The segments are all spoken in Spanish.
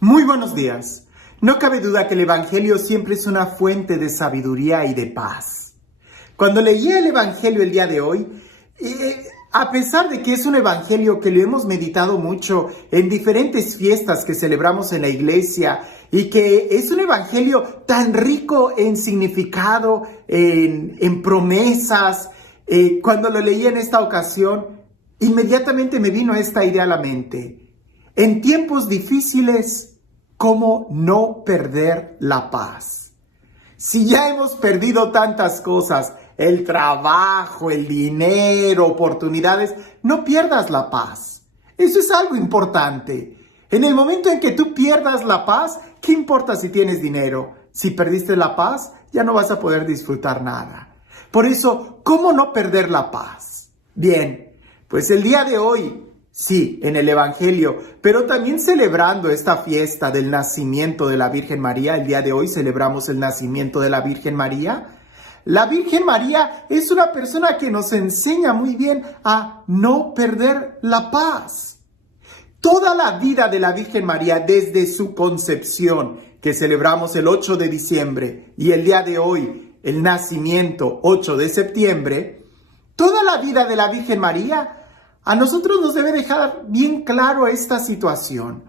Muy buenos días. No cabe duda que el Evangelio siempre es una fuente de sabiduría y de paz. Cuando leí el Evangelio el día de hoy, a pesar de que es un Evangelio que lo hemos meditado mucho en diferentes fiestas que celebramos en la iglesia y que es un Evangelio tan rico en significado, en promesas, cuando lo leí en esta ocasión, inmediatamente me vino esta idea a la mente. En tiempos difíciles, ¿cómo no perder la paz? Si ya hemos perdido tantas cosas, el trabajo, el dinero, oportunidades, no pierdas la paz. Eso es algo importante. En el momento en que tú pierdas la paz, ¿qué importa si tienes dinero? Si perdiste la paz, ya no vas a poder disfrutar nada. Por eso, ¿cómo no perder la paz? Bien, pues el día de hoy, sí, en el Evangelio, pero también celebrando esta fiesta del nacimiento de la Virgen María. El día de hoy celebramos el nacimiento de la Virgen María. La Virgen María es una persona que nos enseña muy bien a no perder la paz. Toda la vida de la Virgen María, desde su concepción, que celebramos el 8 de diciembre, y el día de hoy, el nacimiento, 8 de septiembre, toda la vida de la Virgen María a nosotros nos debe dejar bien claro esta situación.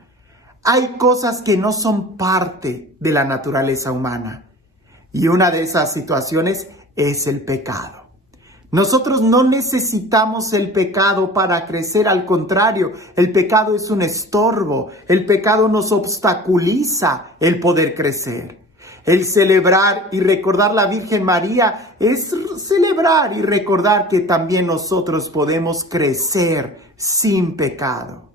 Hay cosas que no son parte de la naturaleza humana. Y una de esas situaciones es el pecado. Nosotros no necesitamos el pecado para crecer, al contrario, el pecado es un estorbo, el pecado nos obstaculiza el poder crecer. El celebrar y recordar la Virgen María es celebrar y recordar que también nosotros podemos crecer sin pecado.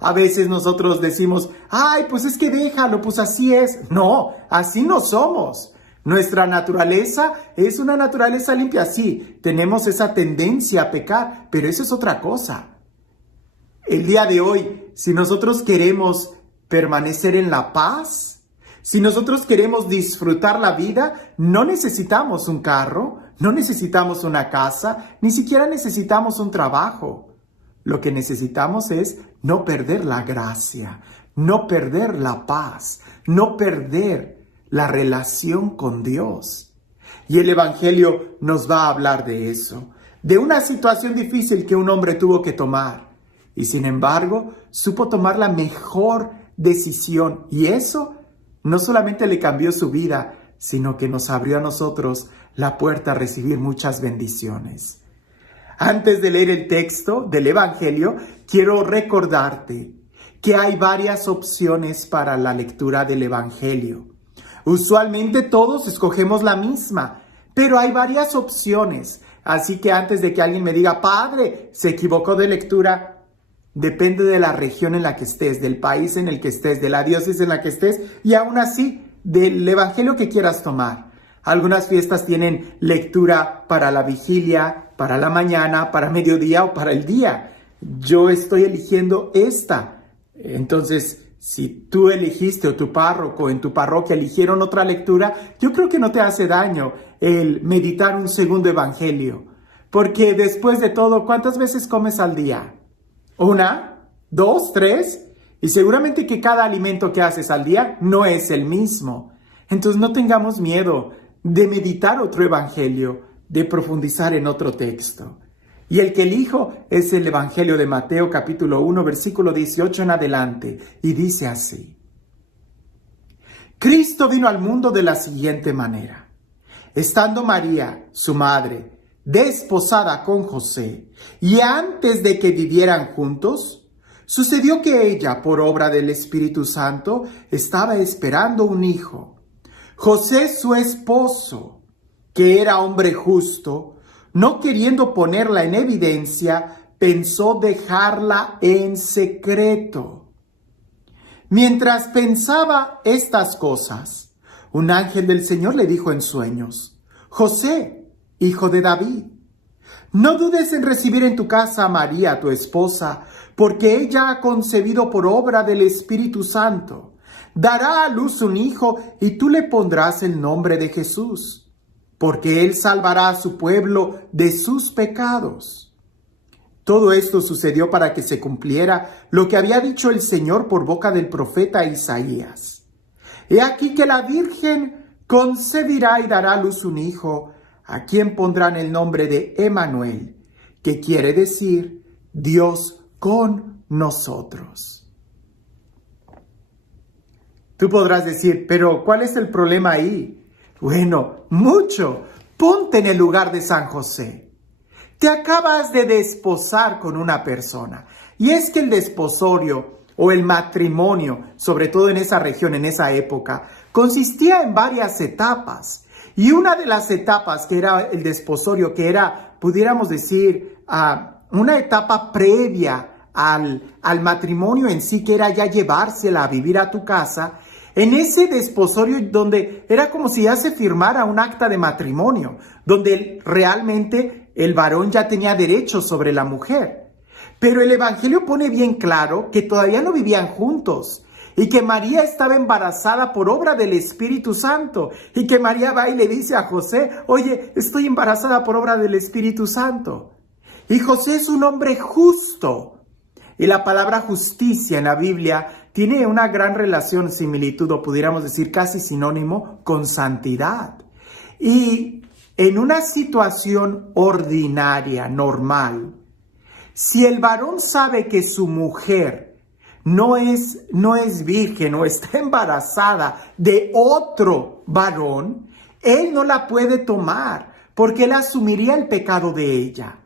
A veces nosotros decimos, ay, pues es que déjalo, pues así es. No, así no somos. Nuestra naturaleza es una naturaleza limpia. Sí, tenemos esa tendencia a pecar, pero eso es otra cosa. El día de hoy, si nosotros queremos permanecer en la paz, si nosotros queremos disfrutar la vida, no necesitamos un carro, no necesitamos una casa, ni siquiera necesitamos un trabajo. Lo que necesitamos es no perder la gracia, no perder la paz, no perder la relación con Dios. Y el Evangelio nos va a hablar de eso, de una situación difícil que un hombre tuvo que tomar. Y sin embargo, supo tomar la mejor decisión. Y eso no solamente le cambió su vida, sino que nos abrió a nosotros la puerta a recibir muchas bendiciones. Antes de leer el texto del Evangelio, quiero recordarte que hay varias opciones para la lectura del Evangelio. Usualmente todos escogemos la misma, pero hay varias opciones. Así que antes de que alguien me diga, padre, se equivocó de lectura, depende de la región en la que estés, del país en el que estés, de la diócesis en la que estés y aún así del Evangelio que quieras tomar. Algunas fiestas tienen lectura para la vigilia, para la mañana, para mediodía o para el día. Yo estoy eligiendo esta. Entonces, si tú elegiste o tu párroco en tu parroquia eligieron otra lectura, yo creo que no te hace daño el meditar un segundo Evangelio. Porque después de todo, ¿cuántas veces comes al día? 1, 2, 3, y seguramente que cada alimento que haces al día no es el mismo. Entonces no tengamos miedo de meditar otro evangelio, de profundizar en otro texto. Y el que elijo es el Evangelio de Mateo capítulo 1, versículo 18 en adelante, y dice así. Cristo vino al mundo de la siguiente manera. Estando María, su madre, desposada con José, y antes de que vivieran juntos, sucedió que ella, por obra del Espíritu Santo, estaba esperando un hijo. José, su esposo, que era hombre justo, no queriendo ponerla en evidencia, pensó dejarla en secreto. Mientras pensaba estas cosas, un ángel del Señor le dijo en sueños, José, hijo de David, no dudes en recibir en tu casa a María, tu esposa, porque ella ha concebido por obra del Espíritu Santo. Dará a luz un hijo y tú le pondrás el nombre de Jesús, porque él salvará a su pueblo de sus pecados. Todo esto sucedió para que se cumpliera lo que había dicho el Señor por boca del profeta Isaías. He aquí que la Virgen concebirá y dará a luz un hijo, a quien pondrán el nombre de Emmanuel, que quiere decir Dios con nosotros. Tú podrás decir, pero ¿cuál es el problema ahí? Bueno, mucho. Ponte en el lugar de San José. Te acabas de desposar con una persona. Y es que el desposorio o el matrimonio, sobre todo en esa región, en esa época, consistía en varias etapas. Y una de las etapas que era el desposorio, que era, pudiéramos decir, una etapa previa al matrimonio en sí, que era ya llevársela a vivir a tu casa, en ese desposorio donde era como si ya se firmara un acta de matrimonio, donde realmente el varón ya tenía derechos sobre la mujer. Pero el Evangelio pone bien claro que todavía no vivían juntos y que María estaba embarazada por obra del Espíritu Santo y que María va y le dice a José, oye, estoy embarazada por obra del Espíritu Santo. Y José es un hombre justo. Y la palabra justicia en la Biblia tiene una gran relación, similitud, o pudiéramos decir casi sinónimo, con santidad. Y en una situación ordinaria, normal, si el varón sabe que su mujer no es virgen o está embarazada de otro varón, él no la puede tomar porque él asumiría el pecado de ella.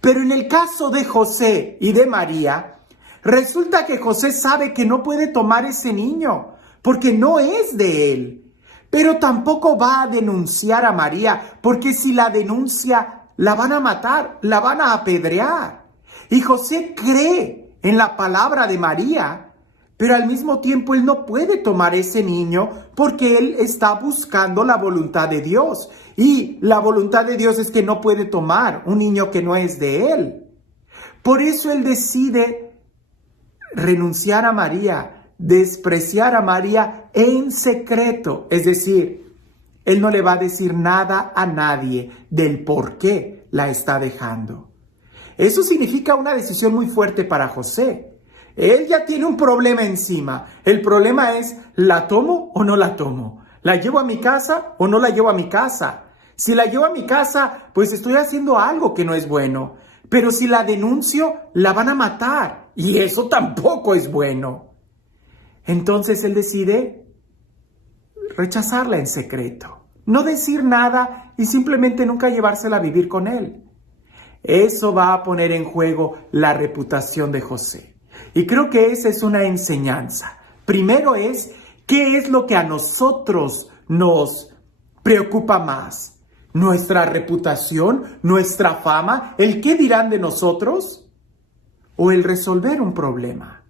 Pero en el caso de José y de María, resulta que José sabe que no puede tomar ese niño porque no es de él. Pero tampoco va a denunciar a María, porque si la denuncia, la van a matar, la van a apedrear. Y José cree en la palabra de María, pero al mismo tiempo él no puede tomar ese niño porque él está buscando la voluntad de Dios. Y la voluntad de Dios es que no puede tomar un niño que no es de él. Por eso él decide renunciar a María, despreciar a María en secreto. Es decir, él no le va a decir nada a nadie del por qué la está dejando. Eso significa una decisión muy fuerte para José. Él ya tiene un problema encima. El problema es, ¿la tomo o no la tomo? ¿La llevo a mi casa o no la llevo a mi casa? Si la llevo a mi casa, pues estoy haciendo algo que no es bueno. Pero si la denuncio, la van a matar. Y eso tampoco es bueno. Entonces él decide rechazarla en secreto. No decir nada y simplemente nunca llevársela a vivir con él. Eso va a poner en juego la reputación de José. Y creo que esa es una enseñanza. Primero es, ¿qué es lo que a nosotros nos preocupa más? ¿Nuestra reputación? ¿Nuestra fama? ¿El qué dirán de nosotros? ¿O el resolver un problema?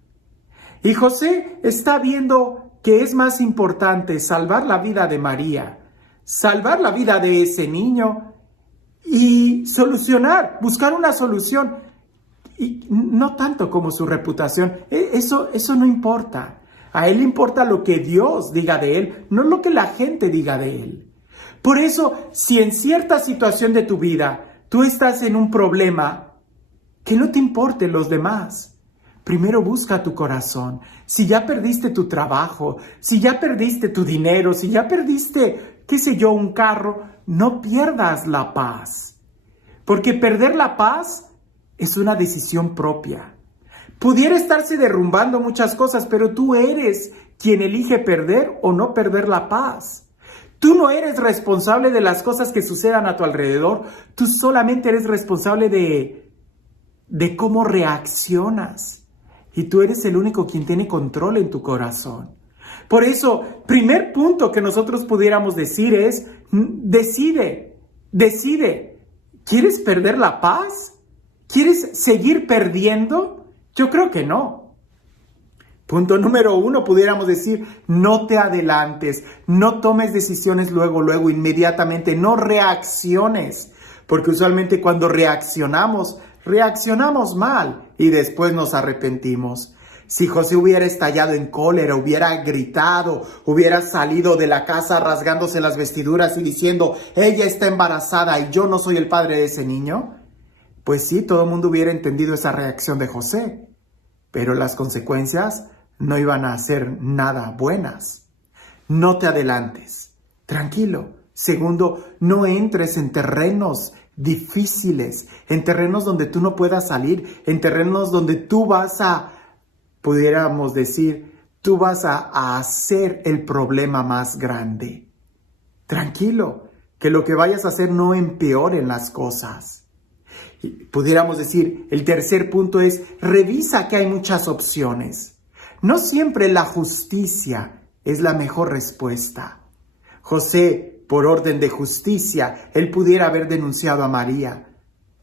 Y José está viendo que es más importante salvar la vida de María, salvar la vida de ese niño y buscar una solución. Y no tanto como su reputación. Eso no importa. A él le importa lo que Dios diga de él, no lo que la gente diga de él. Por eso, si en cierta situación de tu vida tú estás en un problema, que no te importen los demás. Primero busca tu corazón. Si ya perdiste tu trabajo, si ya perdiste tu dinero, si ya perdiste, qué sé yo, un carro, no pierdas la paz. Porque perder la paz es una decisión propia. Pudiera estarse derrumbando muchas cosas, pero tú eres quien elige perder o no perder la paz. Tú no eres responsable de las cosas que sucedan a tu alrededor. Tú solamente eres responsable de cómo reaccionas. Y tú eres el único quien tiene control en tu corazón. Por eso, primer punto que nosotros pudiéramos decir es, decide. ¿Quieres perder la paz? ¿Quieres seguir perdiendo? Yo creo que no. Punto número 1, pudiéramos decir, no te adelantes, no tomes decisiones luego, inmediatamente, no reacciones. Porque usualmente cuando reaccionamos mal y después nos arrepentimos. Si José hubiera estallado en cólera, hubiera gritado, hubiera salido de la casa rasgándose las vestiduras y diciendo, ella está embarazada y yo no soy el padre de ese niño, pues sí, todo el mundo hubiera entendido esa reacción de José, pero las consecuencias no iban a ser nada buenas. No te adelantes, tranquilo. Segundo, no entres en terrenos difíciles, en terrenos donde tú no puedas salir, en terrenos donde tú vas a, pudiéramos decir, tú vas a hacer el problema más grande. Tranquilo, que lo que vayas a hacer no empeore las cosas. Pudiéramos decir, el tercer punto es, revisa que hay muchas opciones. No siempre la justicia es la mejor respuesta. José, por orden de justicia, él pudiera haber denunciado a María,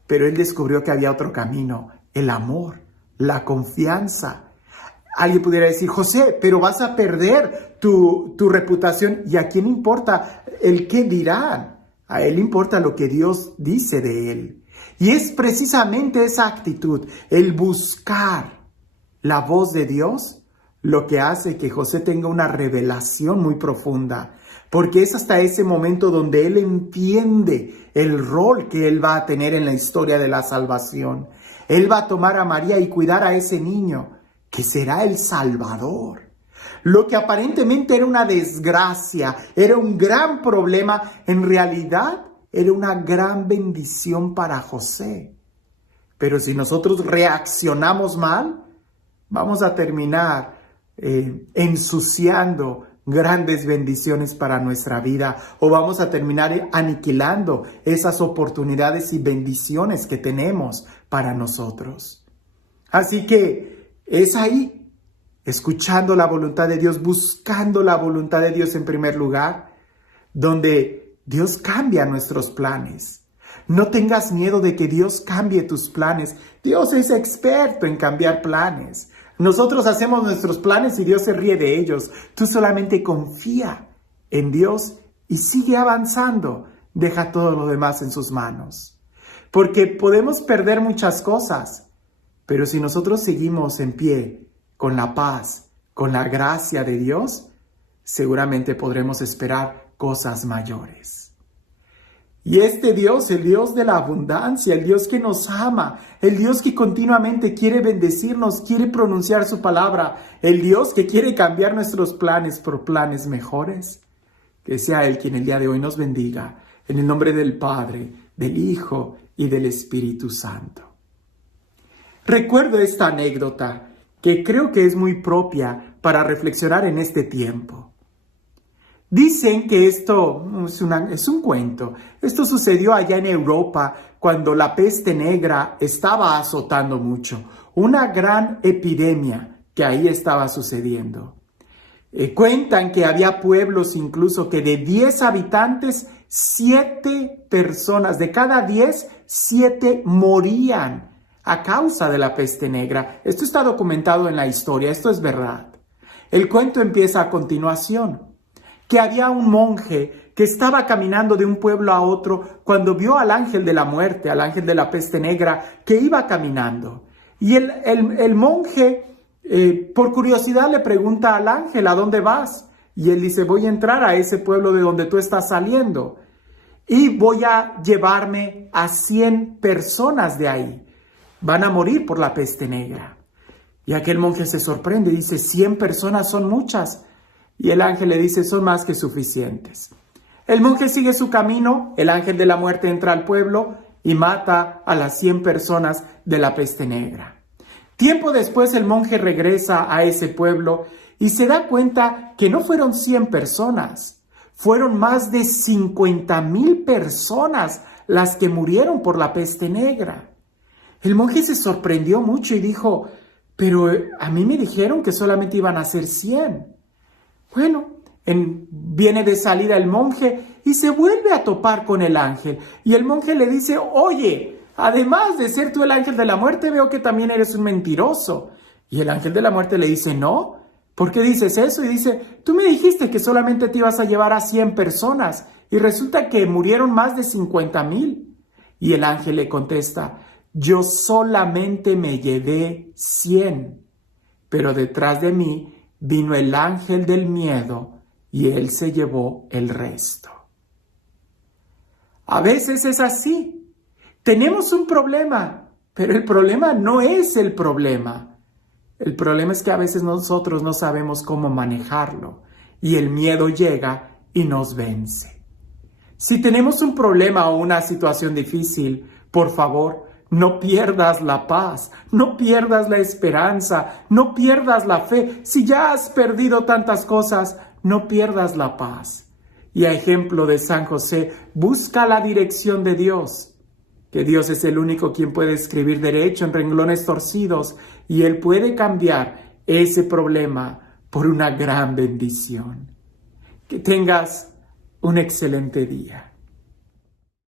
pero él descubrió que había otro camino, el amor, la confianza. Alguien pudiera decir, José, pero vas a perder tu reputación. ¿Y a quién importa el qué dirán? A él importa lo que Dios dice de él. Y es precisamente esa actitud, el buscar la voz de Dios, lo que hace que José tenga una revelación muy profunda. Porque es hasta ese momento donde él entiende el rol que él va a tener en la historia de la salvación. Él va a tomar a María y cuidar a ese niño, que será el Salvador. Lo que aparentemente era una desgracia, era un gran problema, en realidad era una gran bendición para José. Pero si nosotros reaccionamos mal, vamos a terminar ensuciando grandes bendiciones para nuestra vida, o vamos a terminar aniquilando esas oportunidades y bendiciones que tenemos para nosotros. Así que es ahí, escuchando la voluntad de Dios, buscando la voluntad de Dios en primer lugar, donde Dios cambia nuestros planes. No tengas miedo de que Dios cambie tus planes. Dios es experto en cambiar planes. Nosotros hacemos nuestros planes y Dios se ríe de ellos. Tú solamente confía en Dios y sigue avanzando. Deja todo lo demás en sus manos. Porque podemos perder muchas cosas, pero si nosotros seguimos en pie, con la paz, con la gracia de Dios, seguramente podremos esperar cosas mayores. Y este Dios, el Dios de la abundancia, el Dios que nos ama, el Dios que continuamente quiere bendecirnos, quiere pronunciar su palabra, el Dios que quiere cambiar nuestros planes por planes mejores, que sea Él quien el día de hoy nos bendiga, en el nombre del Padre, del Hijo y del Espíritu Santo. Recuerdo esta anécdota que creo que es muy propia para reflexionar en este tiempo. Dicen que esto es un cuento. Esto sucedió allá en Europa cuando la peste negra estaba azotando mucho. Una gran epidemia que ahí estaba sucediendo. Cuentan que había pueblos incluso que de 10 habitantes, 7 personas, de cada 10, 7 morían a causa de la peste negra. Esto está documentado en la historia, esto es verdad. El cuento empieza a continuación. Que había un monje que estaba caminando de un pueblo a otro cuando vio al ángel de la muerte, al ángel de la peste negra, que iba caminando. Y el monje, por curiosidad, le pregunta al ángel, ¿a dónde vas? Y él dice, voy a entrar a ese pueblo de donde tú estás saliendo y voy a llevarme a 100 personas de ahí. Van a morir por la peste negra. Y aquel monje se sorprende, dice, 100 personas son muchas. Y el ángel le dice, son más que suficientes. El monje sigue su camino, el ángel de la muerte entra al pueblo y mata a las 100 personas de la peste negra. Tiempo después el monje regresa a ese pueblo y se da cuenta que no fueron 100 personas, fueron más de 50,000 personas las que murieron por la peste negra. El monje se sorprendió mucho y dijo, pero a mí me dijeron que solamente iban a ser 100. Bueno, viene de salida el monje y se vuelve a topar con el ángel. Y el monje le dice, oye, además de ser tú el ángel de la muerte, veo que también eres un mentiroso. Y el ángel de la muerte le dice, no, ¿por qué dices eso? Y dice, tú me dijiste que solamente te ibas a llevar a 100 personas y resulta que murieron más de 50,000. Y el ángel le contesta, yo solamente me llevé 100, pero detrás de mí vino el ángel del miedo y él se llevó el resto. A veces es así. Tenemos un problema, pero el problema no es el problema. El problema es que a veces nosotros no sabemos cómo manejarlo y el miedo llega y nos vence. Si tenemos un problema o una situación difícil, por favor, no pierdas la paz, no pierdas la esperanza, no pierdas la fe. Si ya has perdido tantas cosas, no pierdas la paz. Y a ejemplo de San José, busca la dirección de Dios, que Dios es el único quien puede escribir derecho en renglones torcidos y Él puede cambiar ese problema por una gran bendición. Que tengas un excelente día.